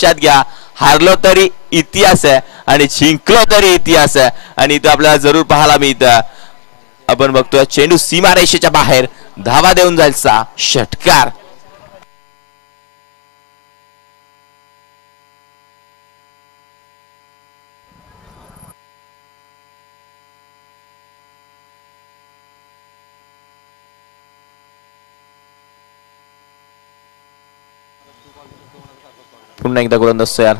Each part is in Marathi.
लक्षात घ्या, हारलो तरी इतिहास आहे आणि जिंकलो तरी इतिहास आहे. आणि इथं आपल्याला जरूर पाहायला मिळतं, आपण बघतोय चेंडू सीमारेषेच्या बाहेर धावा देऊन जायचा षटकार. पुन्हा एकदा गोलंदाज तयार.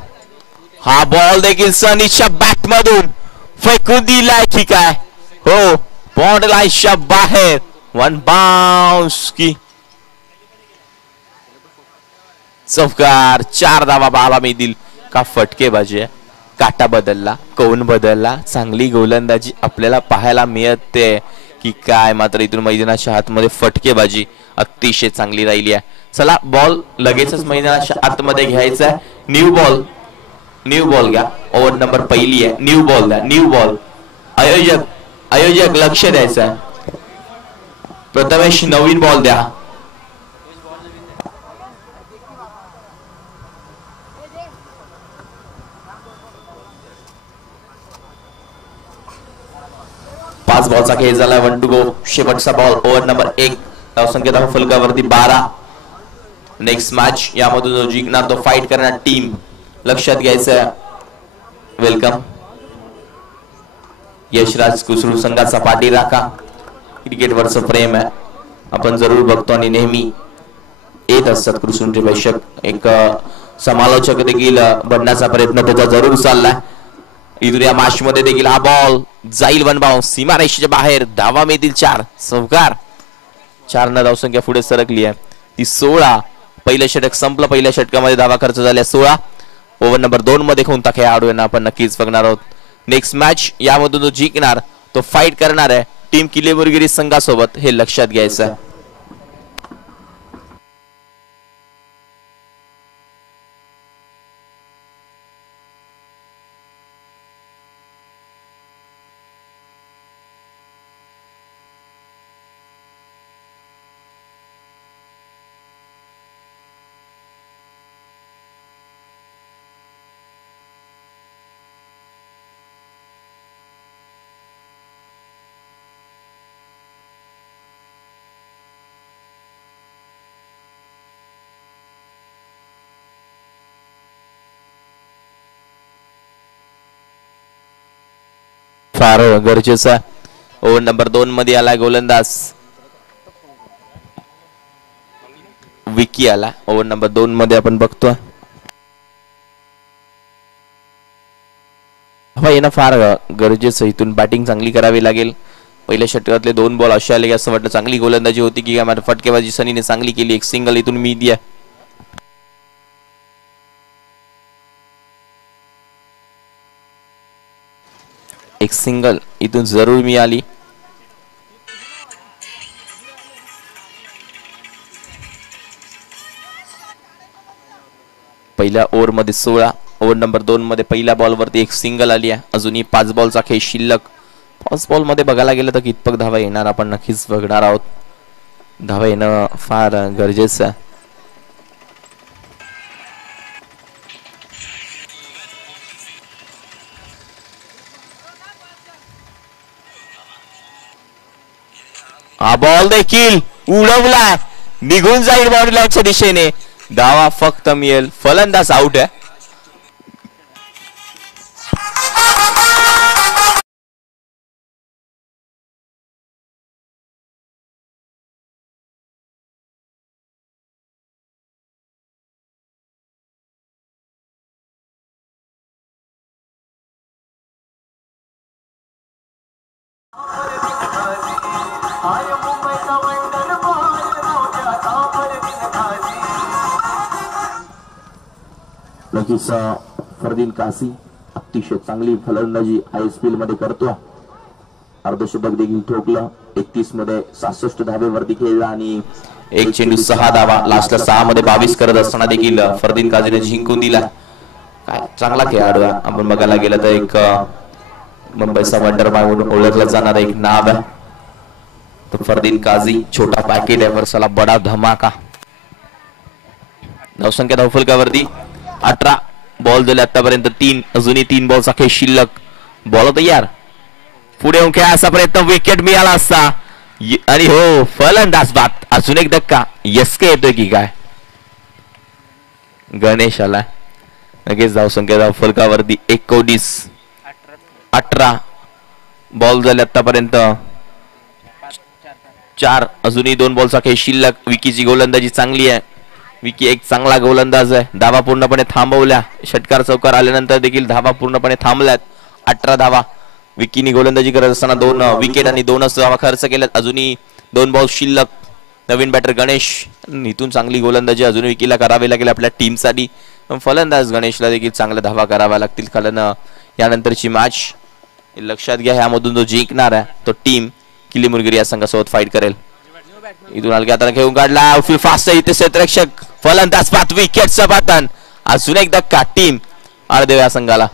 हा बॉल देखील सनीच्या बॅट मधून फेकून दिलाय की काय? हो, बॉन्ड लाईनच्या बाहेर. वन बाउन्स की चौकार. 4 धावा पाहायला मिळतील का? फटकेबाजी, काटा बदलला, कोण बदलला, चांगली गोलंदाजी आपल्याला पाहायला मिळते की काय? मात्र इथून मैदानाच्या आतमध्ये फटकेबाजी अतिशय चांगली राहिली आहे. चला, बॉल लगेचच मैदानाच्या आतमध्ये घ्यायचा आहे. न्यू बॉल घ्या. ओव्हर नंबर पहिली आहे. न्यू बॉल द्या. New ball. आयोजक लक्ष द्यायचं आहे. प्रथमेश नवीन बॉल द्या. पाच बॉलचा खेळ झाला. 1 टू गो. शेवटचा बॉल. Over number 1. धावसंख्या धाव फलकावरती 12. नेक्स्ट मॅच यामधून जो जिंकणार तो फाईट करणार टीम. लक्षात घ्यायचं. वेलकम. यशराज कुसरू संघाचा पाठी राखा. क्रिकेटवरचं प्रेम आहे, आपण जरूर बघतो आणि नेहमी येत असतात कुसरूंचे प्रेक्षक. एक समालोचक देखील बनण्याचा प्रयत्न त्याचा जरूर चाललाय. इथून या मॅच मध्ये देखील हा बॉल जाईल 1 बाउन्स. सीमारेषेच्या बाहेर धावा मिळतील 4. चौकार. 4 न धावसंख्या पुढे सरकली आहे. ती 16. पहिलं षटक संपलं. पहिल्या षटकामध्ये धावा खर्च झाल्या 16. ओव्हर नंबर 2 मध्ये कोणता खेळाडू यांना आपण नक्कीच बघणार आहोत. नेक्स्ट मॅच यामधून जो जिंकणार तो फाईट करणार आहे टीम किल्ले मुरगिरी संघासोबत, हे लक्षात घ्यायचं आहे. फार गरजेचा. ओव्हर नंबर 2 मध्ये आला गोलंदाज विकी आला. ओव्हर नंबर 2 मध्ये आपण बघतोय हवा येणं फार गरजेचं. इथून बॅटिंग चांगली करावी लागेल. पहिल्या षटकातले 2 बॉल असे आले की असं वाटतं चांगली गोलंदाजी होती की काय. फटकेबाजी सनीने चांगली केली. एक सिंगल इथून मिळते. एक सिंगल इथून जरूर मिळाली. पहिल्या ओव्हर मध्ये 16. ओव्हर नंबर 2 मध्ये पहिल्या बॉल वरती एक सिंगल आली आहे. अजूनही 5 बॉलचा खेळ शिल्लक. 5 बॉल मध्ये बघायला गेलं तर कितपत धावा येणार आपण नक्कीच बघणार आहोत. धावा येणं फार गरजेचं आहे. हा बॉल देखील उडवला, निघून जाईल बाउंड्री लाईनच्या दिशेने. धावा फक्त मिळेल. फलंदाज आउट आहे. नक्कीच फरदीन कासी अतिशय चांगली फलंदाजी आयएसपीएल मध्ये करतो. अर्धशतक देखील ठोकलं. 31 मध्ये 66 धावेवरती खेळला आणि एक चेंडू 6 धावा. लास्टला 6 मध्ये 22 करत असताना देखील फरदीन काझीने जिंकून दिला. काय चांगला खेळाडू आहे. आपण बघायला गेलं तर एक मुंबईचा वंडरबॉय म्हणून ओळखला जाणारा एक नाव आहे तो फरदीन काझी. छोटा पॅकेट आहे, वर्षाला बडा धमाका. धावसंख्या धावफलकावरती 18. बॉल झाले आतापर्यंत 3, अजूनही 3 बॉलचा खेळ शिल्लक. बॉल तयार, पुढे येऊन खेळायचा प्रयत्न, विकेट मिळाला असता आणि हो फलंदाज बाद. अजून एक धक्का, यसके येतोय की काय? गणेश आला. लगेच धावसंख्या धावफलकावरती 19-18. बॉल झाले आतापर्यंत 4, अजूनही 2 बॉलचा खेळ शिल्लक. विकीची गोलंदाजी चांगली आहे. विकी एक चांगला गोलंदाज आहे. धावा पूर्णपणे थांबवल्या. षटकार चौकार आल्यानंतर देखील धावा पूर्णपणे थांबल्यात. 18 धावा. विकीनी गोलंदाजी करत असताना 2 विकेट आणि 2च धावा खर्च केल्यात. अजूनही 2 बॉल शिल्लक. नवीन बॅटर गणेश, इथून चांगली गोलंदाजी अजून विकीला करावी लागेल आपल्या टीमसाठी. फलंदाज गणेशला देखील चांगल्या धावा कराव्या लागतील, कारण यानंतरची मॅच लक्षात घ्या, ह्यामधून जो जिंकणार आहे तो टीम किल्ली मुरगिरी या संघासोबत फाईट करेल. इथून हलक्या हाताने खेळून काढला. आउटफील्ड फास्ट आहे इथे क्षेत्ररक्षक. फलंदाज बाद, विकेटचं पतन. अजून एक धक्का टीम अर्धेव या संघाला.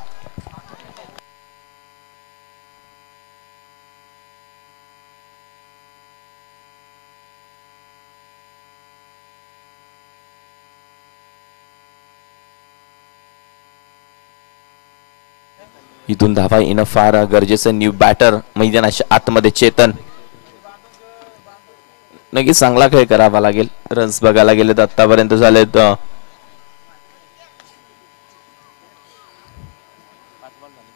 इथून धावा येणं फार गरजेचं. न्यू बॅटर मैदानाच्या आतमध्ये चेतन. नक्कीच चांगला खेळ करावा लागेल. रन्स बघायला गेले तर आतापर्यंत झालेत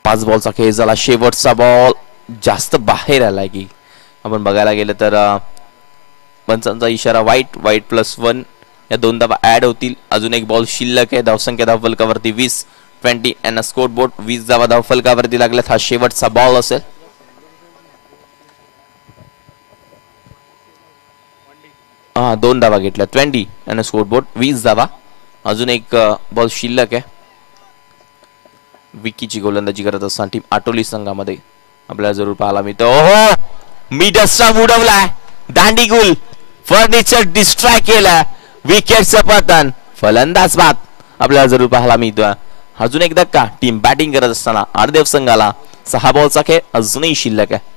5 बॉलचा खेळ झाला. शेवटचा बॉल जास्त बाहेर आलाय की आपण बघायला गेलं तर पंचांचा इशारा वाईट +1 या 2 धावा ऍड होतील. अजून एक बॉल शिल्लक आहे. धावसंख्या धावफलकावरती 20 अँड स्कोर बोर्ड 20 धावा धावफलकावरती लागल्यात. हा शेवटचा बॉल असेल. हा 2 धावा घेतल्या. 20 अँड स्कोर बोर्ड 20 धावा. अजून एक बॉल शिल्लक आहे. विकीची गोलंदाजी करत असताना टीम आटोली संघामध्ये आपल्याला जरूर पाहायला मिळतं. ओहो, मिडस्ट्रा उडवलाय. दांडीगुल फर्निचर डिस्ट्रॅक्ट केला. विकेटचं पतन. फलंदाज बाद आपल्याला जरूर पाहायला मिळतोय. अजून एक धक्का. टीम बॅटिंग करत असताना अर्धेव संघाला 6 बॉलचा खेळ अजूनही शिल्लक आहे.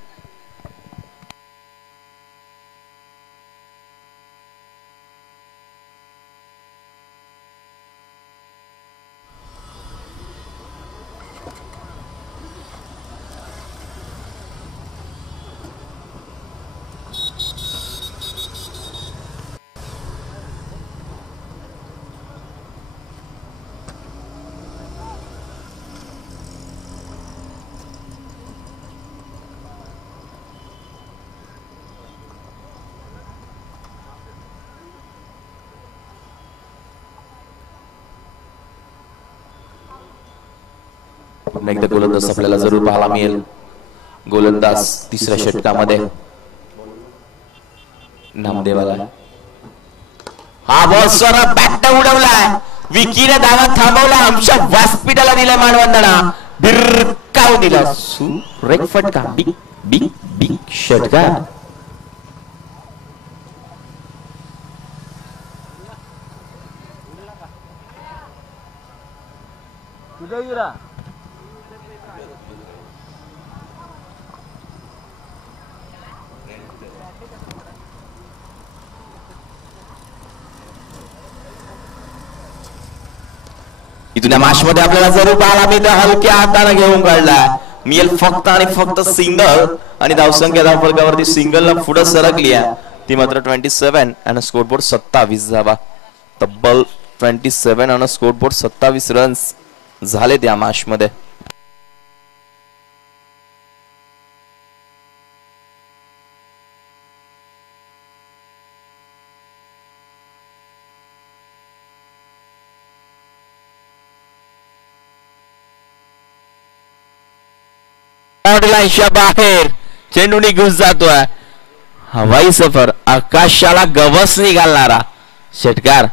एकदा गोलंदाज आपल्याला जरूर पाहायला मिळेल. गोलंदाज तिसऱ्या षटकामध्ये नामदेवाला. हा बॉल स्वरा बॅट उडवलाय. विकीने धावा थांबवला. आमच्या व्यासपीठाला दिला मानवंदना. भिरकावून दिला. सुरेख फटका. बिग बिग बिग षटकार. इथून या मॅच मध्ये आपल्याला जरूर पाहायला मिळतं. हलक्या हाताने घेऊन काढला. मिळेल फक्त आणि फक्त सिंगल आणि धावसंख्या धावफलकावरती सिंगलला पुढे सरकली आहे. ती मात्र 27 आणि स्कोरबोर्ड 27 धावा. तब्बल 27 आणि स्कोरबोर्ड 27 रन्स झाले त्या मॅच मध्ये. बाहेर चेंडू निघून जातोय. हवाई सफर आकाशाला गवस निघालणारा षटकार.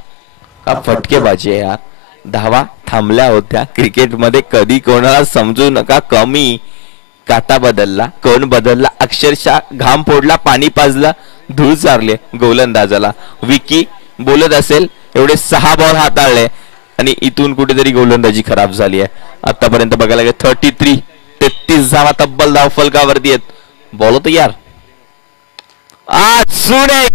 का फटकेबाजी आहे यार. धावा थांबल्या होत्या. क्रिकेटमध्ये कधी कोणाला समजू नका. कमी काटा बदलला, कोण बदलला, अक्षरशः घाम फोडला, पाणी पाजला, धूळ चारले गोलंदाजाला. विकी बोलत असेल एवढे 6 बॉल हाताळले आणि इथून कुठेतरी गोलंदाजी खराब झाली आहे. आतापर्यंत बघायला गेलं 33 धावा तब्बल धावफलकावरती आहेत. बॉल तयार. अजून एक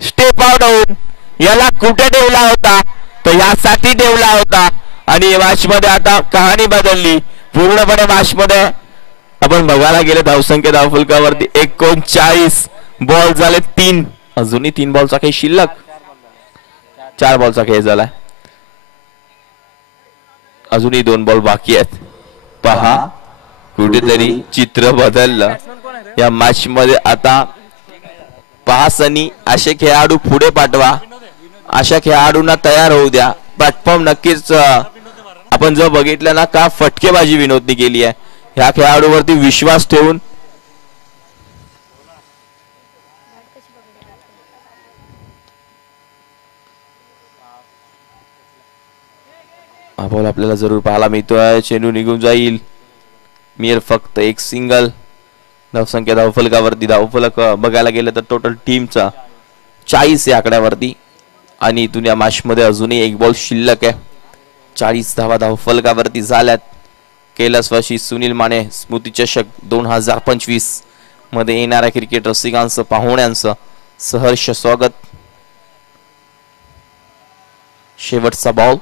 स्टेप आउट होऊन याला कुठे ठेवला होता तर यासाठी ठेवला होता आणि मॅच मध्ये आता कहाणी बदलली पूर्णपणे. मॅच मध्ये आपण बघायला गेले धावसंख्या धावफलकावरती 39 बॉल झाले 3. अजूनही 3 बॉलचा खेळ शिल्लक. 4 बॉलचा खेळ झालाय. अजूनही 2 बॉल बाकी आहेत. पहा कुठेतरी चित्र बदललं या मॅच मध्ये. आता पहा सनी, असे खेळाडू पुढे पाठवा, अशा खेळाडूंना तयार होऊ द्या. प्लॅटफॉर्म नक्कीच आपण जर बघितलं ना का फटकेबाजी विनोदनी केली आहे. ह्या खेळाडूवरती विश्वास ठेवून हा बॉल आपल्याला जरूर पाहायला मिळतोय. चेंडू निघून जाईल. मियर फक्त एक सिंगल. धावसंख्या धावफलकावरती धावफलक बघायला गेलं तर टोटल टीमचा 40 या आकड्यावरती. आणि इथून या मॅच मध्ये अजूनही 1 बॉल शिल्लक आहे. 40 धावा धावफलकावरती झाल्यात. कैलासवासी सुनील माने स्मृती चषक 2025 मध्ये येणाऱ्या क्रिकेट रसिकांचं पाहुण्यांचं सहर्ष स्वागत. शेवटचा बॉल.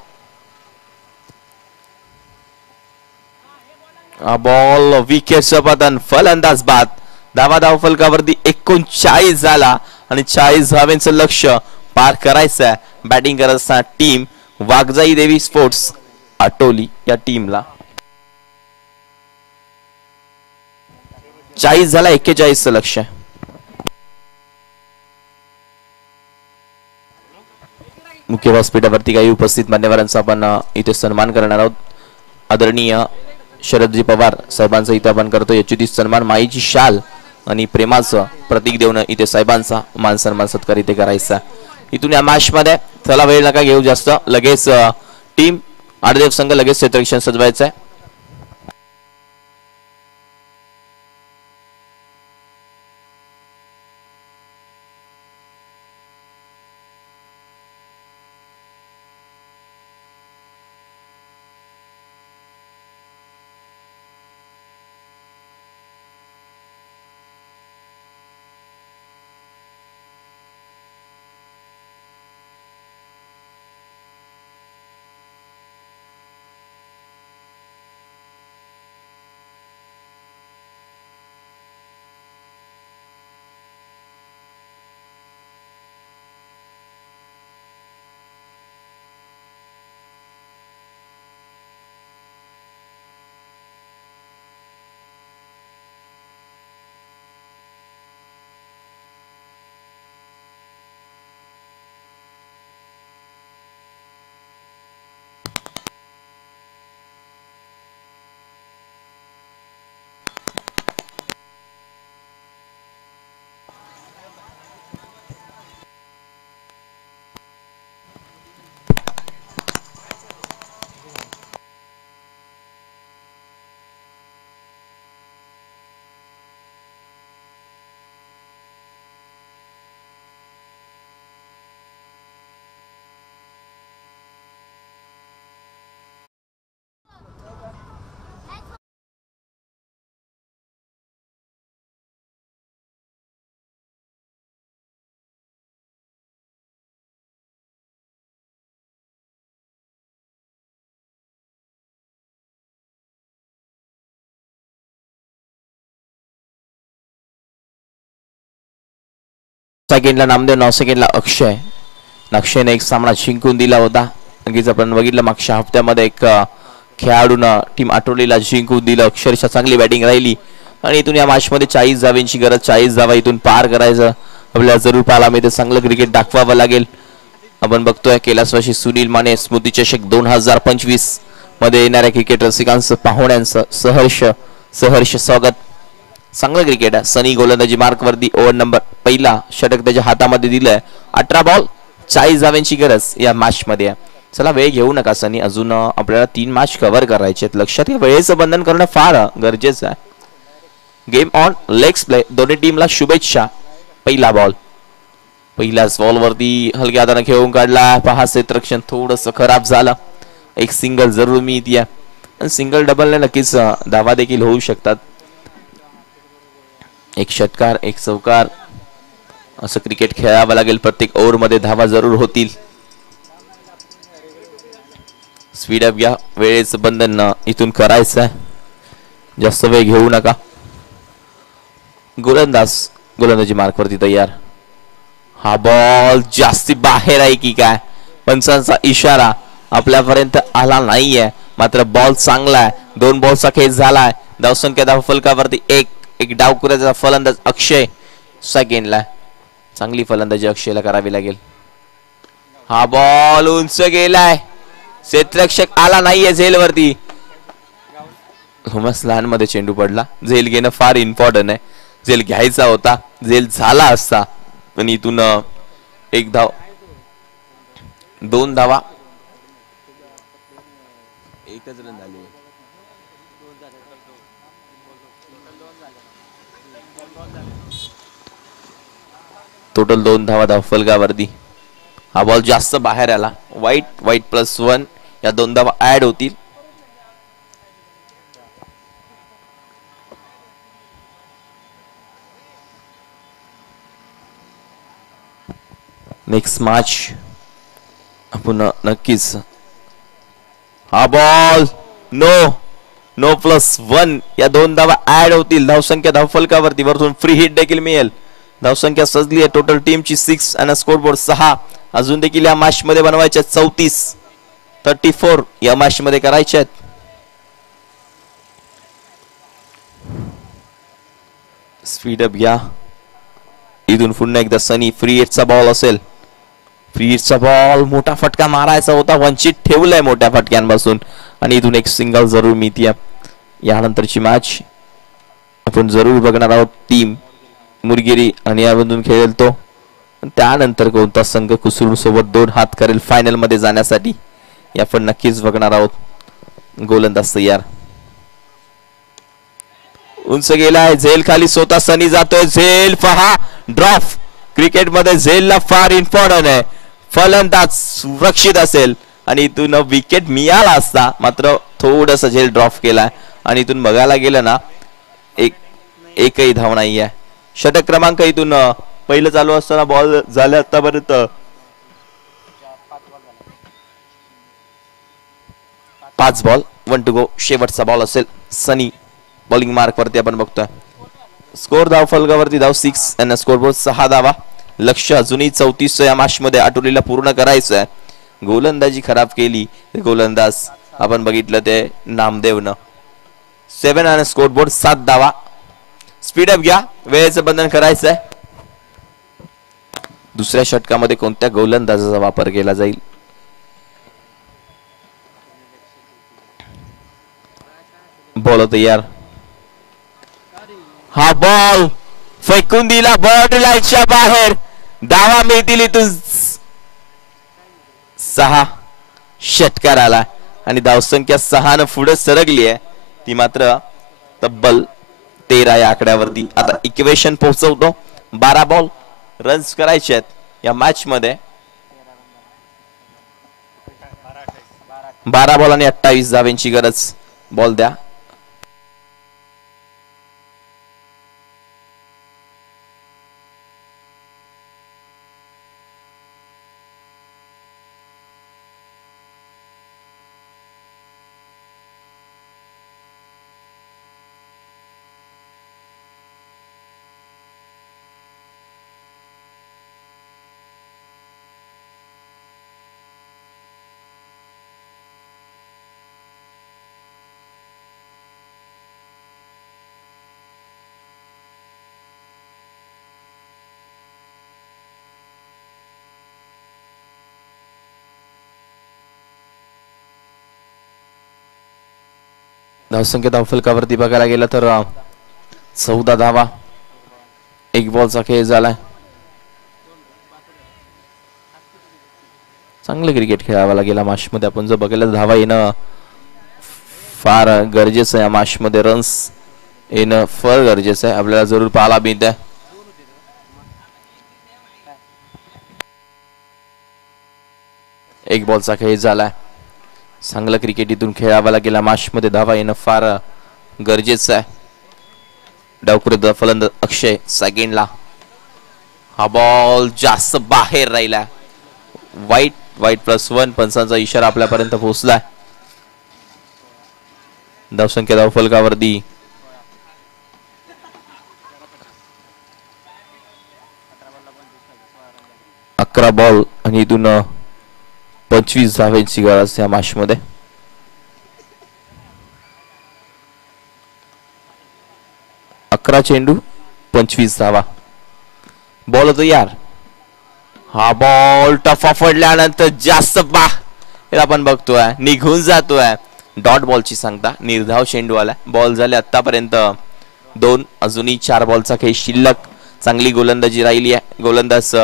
बॉल विकेटचं पतन. फलंदाज बाद. धावा धावफलकावरती 39 झाला आणि 40 धावांचं लक्ष्य पार करायचं आहे. बॅटिंग करत असताना टीम वाघजाई देवी स्पोर्ट्स आटोली या टीमला. 40 झाला, 41चं लक्ष्य. मुख्य व्यासपीठावरती काही उपस्थित मान्यवरांचा आपण इथे सन्मान करणार आहोत. आदरणीय शरदजी पवार साहेबांचा इथे आपण करतो यच्युती सन्मान. माईची शाल आणि प्रेमाचं प्रतीक देऊन इथे साहेबांचा मान सन्मान सत्कार इथे करायचा. इथून या मॅच मध्ये चला वेळ नका घेऊ जास्त. लगेच टीम आडदेव संघ लगेच क्षेत्ररक्षण सजवायचं आहे. सेकंडला नामदेव, 9 सेकंडला अक्षय. अक्षयने एक सामना जिंकून दिला होता. नक्कीच आपण बघितलं मागच्या हप्त्यामध्ये एक खेळाडूनं टीम आटोलीला जिंकून दिलं. अक्षरशः चांगली बॅटिंग राहिली आणि इथून या मॅच मध्ये 40 धावांची गरज. 40 धावा इथून पार करायचं आपल्याला जरूर पाहायला मिळते. चांगलं क्रिकेट दाखवावं लागेल. आपण बघतोय कैलासवासी सुनील माने स्मृती चषक 2025 मध्ये येणाऱ्या क्रिकेट रसिकांचं पाहुण्यांचं सहर्ष स्वागत. चांगलं क्रिकेट आहे. सनी गोलंदाजी मार्क वरती. ओव्हर नंबर पहिला षटक त्याच्या हातामध्ये दिलंय. 18 बॉल 40 धावांची गरज या मॅच मध्ये आहे. चला वेळ घेऊ नका सनी. अजून आपल्याला 3 मॅच कव्हर करायचे आहेत. लक्षात घ्या वेळेचं बंधन करणं फार गरजेचं आहे. Game on legs play. दोन्ही टीमला शुभेच्छा. पहिला बॉल. पहिल्याच बॉल वरती हलक्या हाताने खेळून काढला. पहा क्षेत्ररक्षण थोडस खराब झालं. एक सिंगल जरूर मिळते आणि सिंगल डबलने नक्कीच धावा देखील होऊ शकतात. एक षटकार एक चौकार असं क्रिकेट खेळावं लागेल. प्रत्येक ओव्हर मध्ये धावा जरूर होतील. स्पीडअप घ्या, वेळेचं बंधन इथून करायचं आहे, जास्त वेळ घेऊ नका. गोलंदाजी मार्कवरती तयार. हा बॉल जास्ती बाहेर आहे की काय, पंचांचा इशारा आपल्यापर्यंत आला नाहीये, मात्र बॉल चांगला आहे. 2 बॉलचा खेळ झालाय. धावसंख्या धावफलकावरती एक डावकुऱ्याचा फलंदाज अक्षय सेकंडला. चांगली फलंदाजी अक्षयला करावी लागेल. हा बॉल उंच गेलाय, क्षेत्ररक्षक आला नाहीये झेलवरती. थॉमस लहान मध्ये चेंडू पडला. झेल घेणं फार इम्पॉर्टंट आहे. झेल घ्यायचा होता, झेल झाला असता, पण इथून 1 धाव, 2 धावा, 1च रन झाले. टोटल 2 धावा धावफलकावरती. हा बॉल जास्त बाहेर आला. वाईट +1 या 2 धावा ऍड होतील. नेक्स्ट मॅच आपण नक्कीच. हा बॉल नो +1 या 2 धावा ऍड होतील. धावसंख्या धावफलकावरती वरतून फ्री हिट देखील मिळेल. धावसंख्या सजली आहे टोटल टीमची 6 आणि स्कोरबोर्ड 6. अजून देखील या मॅच मध्ये बनवायच्या 34 या मॅच मध्ये करायच्या आहेत. स्पीडअप घ्या. इथून पुन्हा एकदा सनी. फ्री हिटचा बॉल असेल. फ्री हिटचा बॉल, मोठा फटका मारायचा होता, वंचित ठेवलाय मोठ्या फटक्यांपासून आणि इथून एक सिंगल जरूर मिळते. यानंतरची मॅच आपण जरूर बघणार आहोत. टीम मुरगिरी आणि यामधून खेळेल तो. त्यानंतर कोणता संघ कुसुर सोबत 2 हात करेल फायनल मध्ये जाण्यासाठी हे आपण नक्कीच बघणार आहोत. गोलंदाज तयार. उंच गेलाय, झेल खाली स्वतः सनी जातोय. झेल पहा, ड्रॉप. क्रिकेट मध्ये झेलला फार इम्पॉर्टंट आहे. फलंदाज सुरक्षित असेल आणि इथून विकेट मिळाला असता, मात्र थोडस झेल ड्रॉप केलाय आणि इथून बघायला गेलं ना एकही धाव नाहीये. षटक क्रमांक इथून पहिलं चालू असताना बॉल झाले आतापर्यंत 5 बॉल 1 टू गो. शेवटचा बॉल असेल. सनी बॉलिंग मार्क वरती आपण बघतोय. स्कोर धावफलकावरती धाव 6 आणि स्कोरबोर्ड 6 धावा. लक्ष अजूनही 34 या मॅच मध्ये आटोलीला पूर्ण करायचं आहे. गोलंदाजी खराब केली गोलंदाज आपण बघितलं ते नामदेवनं. 7 आणि स्कोरबोर्ड 7 धावा. स्पीडअप घ्या, वेळेचं बंधन करायचं आहे. दुसऱ्या षटकामध्ये कोणत्या गोलंदाजाचा वापर केला जाईल? बॉल तयार. हा बॉल फेकून दिला बॉर्डर लाईनच्या बाहेर. धावा मिळतील इथून 6. षटकार आला आणि धावसंख्या 6 न पुढे सरकली आहे. ती मात्र तब्बल 13 या आकड्यावरती. आता इक्वेशन पोहोचवतो. 12 बॉल रन्स करायचे आहेत या मॅच मध्ये. 12 बॉल आणि 28 धावांची गरज. बॉल द्या. धावसंख्या धावफलकावरती बघायला गेलं तर 14 धावा. 1 बॉलचा खेळ झालाय. चांगलं क्रिकेट खेळावं लागेल या मॅच मध्ये. आपण जर बघायला धावा येणं फार गरजेचं आहे. या मॅच मध्ये रन्स येणं फार गरजेचं आहे. आपल्याला जरूर पाहायला मिळतंय. एक बॉलचा खेळ झालाय. चांगलं क्रिकेट इथून खेळावं लागेल. मॅच मध्ये धावा येणं फार गरजेचं आहे. डावकुरे फलंदाज अक्षय सेकंडला. हा बॉल जास्त बाहेर राहिला. वाईट +1 पंचांचा इशारा आपल्यापर्यंत पोहोचलाय. धावसंख्या धावफलकावरती 11 बॉल आणि इथून 25 धावांची गरज या मॅच मध्ये. अकरा चेंडू 25 धावा. बॉल होतो यार. हा बॉल टफा पडल्यानंतर जास्त आपण बघतोय निघून जातोय. डॉट बॉलची सांगता निर्धाव चेंडू आला. बॉल झाले आतापर्यंत 2. अजूनही 4 बॉलचा खेळ शिल्लक. चांगली गोलंदाजी राहिली आहे. गोलंदाज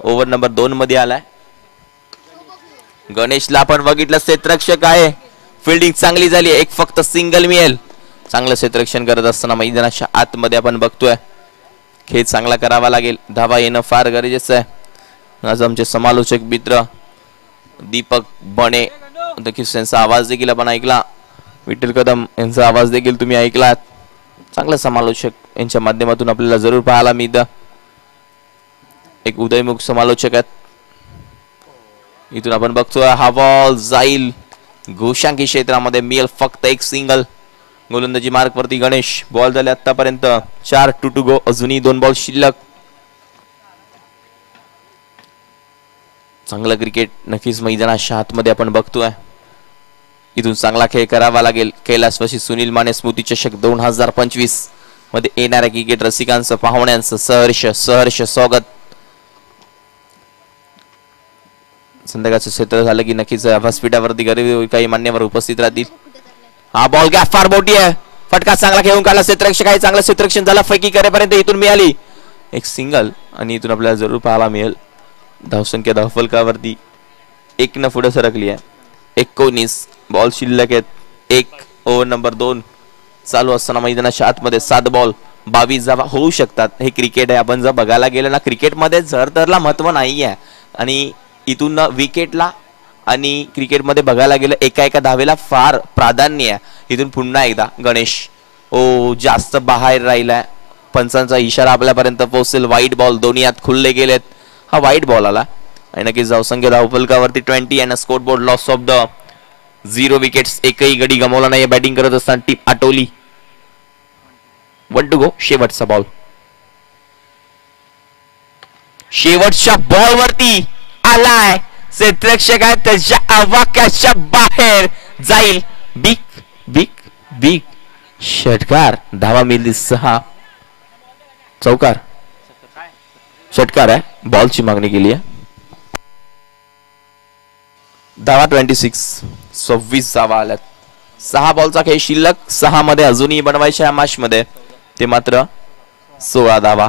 ओव्हर नंबर 2 मध्ये आलाय. गणेशला आपण बघितलं क्षेत्ररक्षक आहे. फिल्डिंग चांगली झाली. एक फक्त सिंगल मिळेल. चांगलं क्षेत्ररक्षण करत असताना मैदानाच्या आतमध्ये आपण बघतोय खेळ चांगला करावा लागेल. धावा येणं फार गरजेचं आहे. आज आमचे समालोचक मित्र दीपक बणे यांचा आवाज देखील आपण ऐकला. विठ्ठल कदम यांचा आवाज देखील तुम्ही ऐकलात. चांगला समालोचक यांच्या माध्यमातून आपल्याला जरूर पाहायला मिळतं. एक उदयमुख समालोचक आहेत. इथून आपण बघतोय हा बॉल जाईल घोषांकी क्षेत्रामध्ये. मिळेल फक्त एक सिंगल. गोलंदाजी मार्क वरती गणेश. बॉल झाले आतापर्यंत 4 टू गो. अजूनही 2 बॉल शिल्लक. चांगलं क्रिकेट नक्कीच मैदानाच्या आतमध्ये आपण बघतोय. इथून चांगला खेळ करावा लागेल. कैलासवासी सुनील माने स्मृती चषक 2025 मध्ये येणाऱ्या क्रिकेट रसिकांचं पाहुण्यांचं सहर्ष स्वागत. संध्याकाळचं क्षेत्र झालं की नक्कीच व्यासपीठावरती गरीब काही मान्यवर उपस्थित राहतील. हा बॉल गॅप फार मोठी आहे. फटका चांगला खेळून काढला. क्षेत्ररक्षक आहे. चांगलं क्षेत्ररक्षण झालं. फैकी करेपर्यंत इथून मिळाली एक सिंगल आणि इथून आपल्याला जरूर पाहायला मिळेल. धावसंख्या धावफलकावरती 1 न पुढे सरकली आहे. 19 बॉल शिल्लक आहेत. 1 ओव्हर नंबर 2 चालू असताना मैदानाच्या आतमध्ये 7 बॉल 22 धावा होऊ शकतात. हे क्रिकेट आहे. आपण जर बघायला गेलं ना क्रिकेटमध्ये झरतरला महत्व नाही आहे आणि इथून विकेटला आणि क्रिकेटमध्ये बघायला गेलं एका धावेला फार प्राधान्य आहे. इथून पुन्हा एकदा गणेश जास्त बाहेर राहिलाय. पंचांचा इशारा आपल्यापर्यंत पोहोचेल. वाईट बॉल दोन्ही हात खुलले गेलेत. हा वाईट बॉल आला आणि नक्कीच धावसंख्या धावफलकावरती 20 आणि score board loss of the 0 wickets. एकही गडी गमावला नाही. बॅटिंग करत असताना टीम आटोली. 1 to go. शेवटचा बॉल. शेवटच्या बॉल वरती आलाय क्षेत्ररक्षक आहे. त्याच्या आवाक्याच्या बाहेर जाईल. बिग बिग बिग षटकार. धावा मिळली 6. चौकार षटकार आहे. बॉलची मागणी केली आहे. धावा 26 धावा आल्यात. 6 बॉलचा खेळ शिल्लक. 6 मध्ये अजूनही बनवायच्या मॅच मध्ये ते मात्र 16 धावा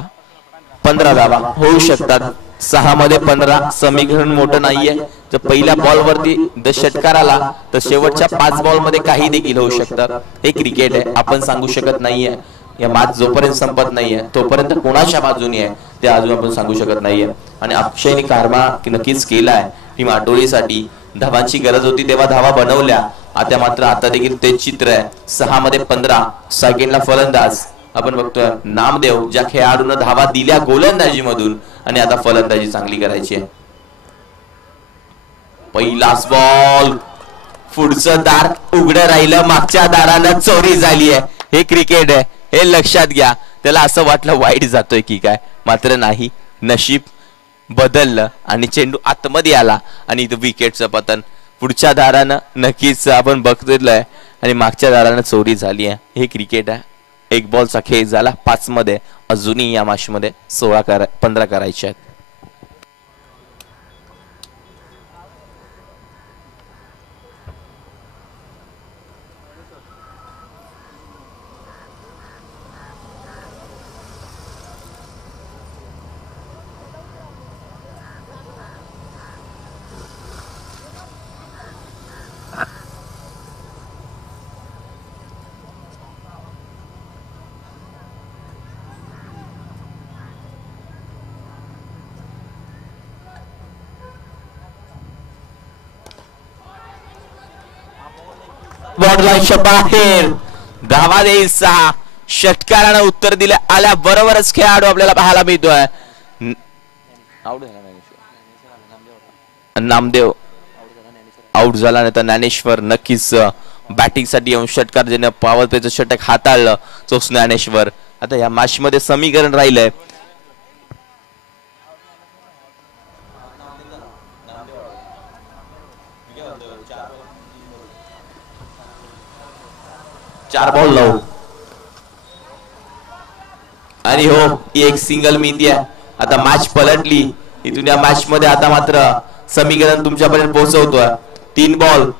15 धावा होऊ शकतात. 6 मध्ये 15 समीकरण मोठं नाहीये. जर पहिल्या बॉल वरती षटकार आला तर शेवटच्या 5 बॉल मध्ये काही देखील होऊ शकतात. हे क्रिकेट आहे. आपण सांगू शकत नाहीये. या मॅच जोपर्यंत संपत नाहीये तोपर्यंत कोणाच्या बाजूने आहे ते अजून आपण सांगू शकत नाहीये. आणि अक्षयने कारभार नक्कीच केलाय टीम आटोलीसाठी. धावांची गरज होती तेव्हा धावा बनवल्या. आता देखील तेच चित्र आहे. 6 मध्ये 15. सेकंडला फलंदाज आपण बघतोय नामदेव. ज्या खेळाडूने धावा दिल्या गोलंदाजी मधून आणि आता फलंदाजी चांगली करायची आहे. पहिलाच बॉल. पुढचं दार उघडं राहिलं. मागच्या दारानं चोरी झाली आहे. हे क्रिकेट आहे. हे लक्षात घ्या. त्याला असं वाटलं वाईट जातोय की काय मात्र नाही. नशीब बदललं आणि चेंडू आतमध्ये आला आणि विकेटचं पतन. पुढच्या दारानं नक्कीच आपण बघतोय आणि मागच्या दारानं चोरी झाली आहे. हे क्रिकेट आहे. 1 बॉलचा खेळ झाला. 5 मध्ये अजूनही या मॅच मध्ये 15 करायचे आहेत. बाहेर धावा देईल 6. षटकारानं उत्तर दिले आल्या बरोबरच खेळाडू आपल्याला पाहायला मिळतोय. नामदेव आउट झाला नाही तर ज्ञानेश्वर नक्कीच बॅटिंग साठी येऊन षटकार ज्याने पॉवर प्लेचं षटक हाताळलं तो ज्ञानेश्वर. आता या मॅच मध्ये समीकरण राहिलंय 4 बॉल 9 आणि हो ही एक सिंगल मिळते. आता मॅच पलटली इथून या मॅच मध्ये. आता मात्र समीकरण तुमच्यापर्यंत पोहोचवतोय. 3 बॉल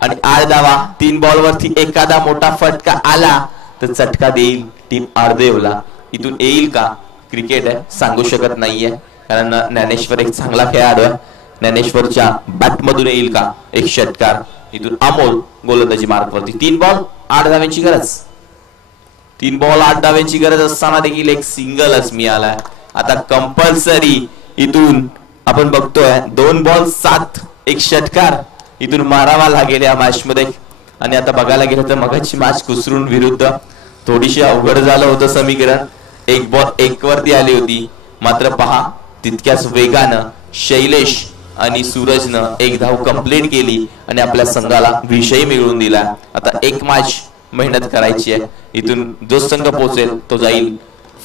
आणि 8 धावा. 3 बॉल वरती एखादा मोठा फटका आला तर चटका देईल टीम आर्देवला. इथून येईल का क्रिकेट आहे सांगू शकत नाहीये कारण ज्ञानेश्वर एक चांगला खेळाडू आहे. ज्ञानेश्वरच्या बॅट मधून येईल का एक षटकार. इथून अमोल गोलंदाजी मार्कवरती. 3 बॉल 8 धाव्यांची गरज. 3 बॉल 8 धाव्यांची गरज असताना देखील एक सिंगलच मिळालाय. आता कंपल्सरी इथून आपण बघतोय 2 बॉल 7 एक षटकार इथून मारावा लागेल या मॅच मध्ये. आणि आता बघायला गेलं तर मगाची मॅच कुसरून विरुद्ध थोडीशी अवघड झालं होतं समीकरण. 1 बॉल 1 वरती आली होती. मात्र पहा तितक्याच वेगानं शैलेश आणि सूरजनं 1 धाव कंप्लीट केली आणि आपल्या संघाला विजय मिळवून दिला. आता एक मॅच मेहनत करायची आहे. इथून जो संघ पोहोचेल तो जाईल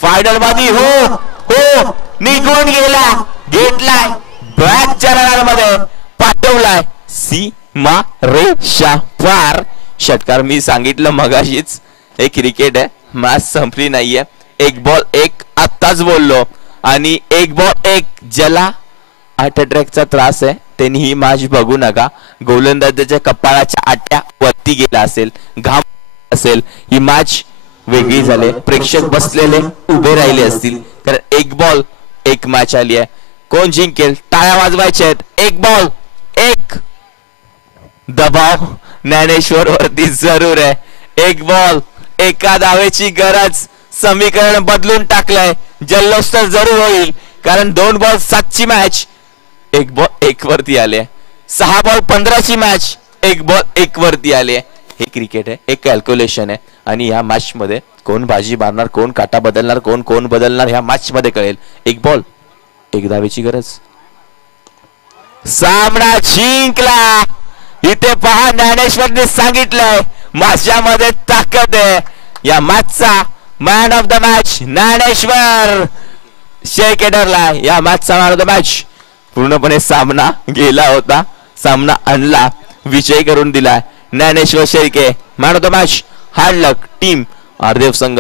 फायनल मध्ये. हो हो निघून गेला. घेतलाय बॅकच्या रनामध्ये पाठवलाय सीमा रेषा पार. षटकार मी सांगितलं मगाशीच हे क्रिकेट आहे मॅच संपली नाहीये. 1 बॉल 1 आत्ताच बोललो आणि 1 बॉल 1 ज्याला हार्ट अटॅकचा त्रास आहे त्यांनी ही मॅच बघू नका. गोलंदाजाच्या कपाळाच्या आट्या वरती गेला असेल घाम असेल ही मॅच वेगळी झाली. प्रेक्षक बसलेले उभे राहिले असतील कारण 1 बॉल 1 मॅच आली आहे. कोण जिंकेल टाळ्या वाजवायच्या आहेत. 1 बॉल 1 दबाव ज्ञानेश्वर वरती जरूर आहे. 1 बॉल 1 धावेची गरज. समीकरण बदलून टाकलंय. जल्लोष तर जरूर होईल कारण 2 बॉल 7 ची मॅच 1 बॉल 1 वरती आले. 6 बॉल 15 ची मॅच 1 बॉल 1 वरती आले. हे क्रिकेट आहे एक कॅल्क्युलेशन आहे आणि या मॅच मध्ये कोण बाजी मारणार कोण काटा बदलणार कोण बदलणार ह्या मॅच मध्ये कळेल. 1 बॉल 1 धावेची गरज. सामना जिंकला. इथे पहा ज्ञानेश्वरने सांगितलंय माझ्यामध्ये ताकद आहे. या मॅचचा man of the match Dnyaneshwar शेकेटरला. या मॅचचा मॅन ऑफ द मॅच. पूर्णपणे सामना गेला होता. सामना आणला विजय करून दिला Dnyaneshwar Shelke. Man of the match. Hard luck team Ardev संघ.